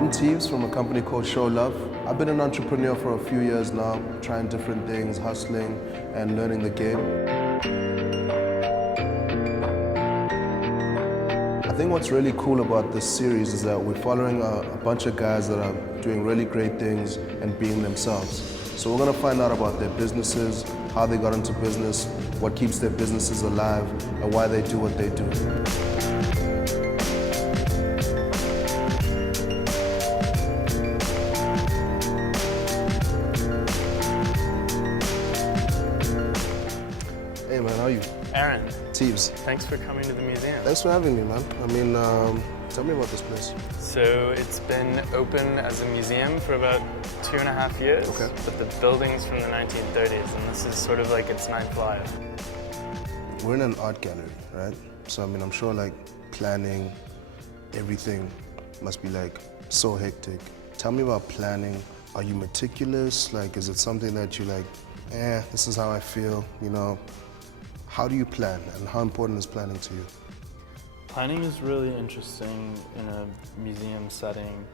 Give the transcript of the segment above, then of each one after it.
I'm Tibz from a company called Show Love. I've been an entrepreneur for a few years now, trying different things, hustling and learning the game. I think what's really cool about this series is that we're following a bunch of guys that are doing really great things and being themselves. So we're going to find out about their businesses, how they got into business, what keeps their businesses alive, and why they do what they do. Hey man, how are you? Aaron. Tibz. Thanks for coming to the museum. Thanks for having me, man. Tell me about this place. So it's been open as a museum for about 2.5 years, Okay. but the building's from the 1930s, and this is sort of like its ninth life. We're in an art gallery, right? So I'm sure like planning, everything must be like so hectic. Tell me about planning. Are you meticulous? Like, is it something that you like, this is how I feel, you know? How do you plan, and how important is planning to you? Planning is really interesting in a museum setting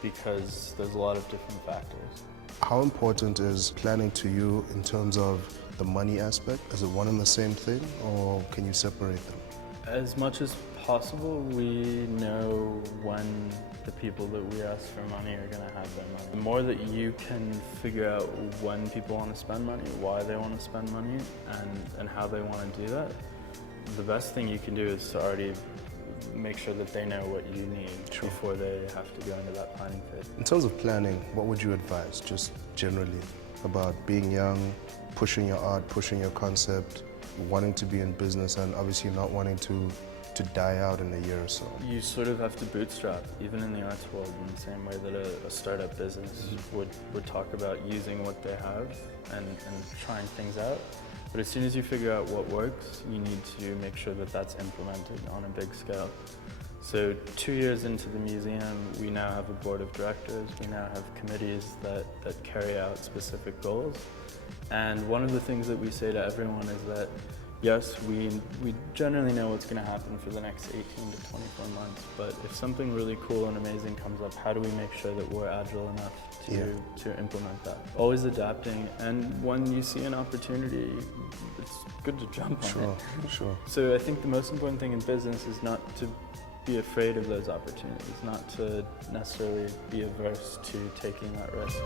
because there's a lot of different factors. How important is planning to you in terms of the money aspect? Is it one and the same thing, or can you separate them? As much as possible, we know when the people that we ask for money are going to have their money. The more that you can figure out when people want to spend money, why they want to spend money, and how they want to do that, the best thing you can do is to already make sure that they know what you need before they have to go into that planning phase. In terms of planning, what would you advise, just generally, about being young, pushing your art, pushing your concept, wanting to be in business, and obviously not wanting to die out in a year or so? You sort of have to bootstrap, even in the arts world, in the same way that a startup business would talk about using what they have and trying things out. But as soon as you figure out what works, you need to make sure that that's implemented on a big scale. So 2 years into the museum, we now have a board of directors, we now have committees that carry out specific goals. And one of the things that we say to everyone is that, yes, we generally know what's going to happen for the next 18 to 24 months, but if something really cool and amazing comes up, how do we make sure that we're agile enough to implement that? Always adapting, and when you see an opportunity, it's good to jump on it. Sure. So I think the most important thing in business is not to be afraid of those opportunities, not to necessarily be averse to taking that risk.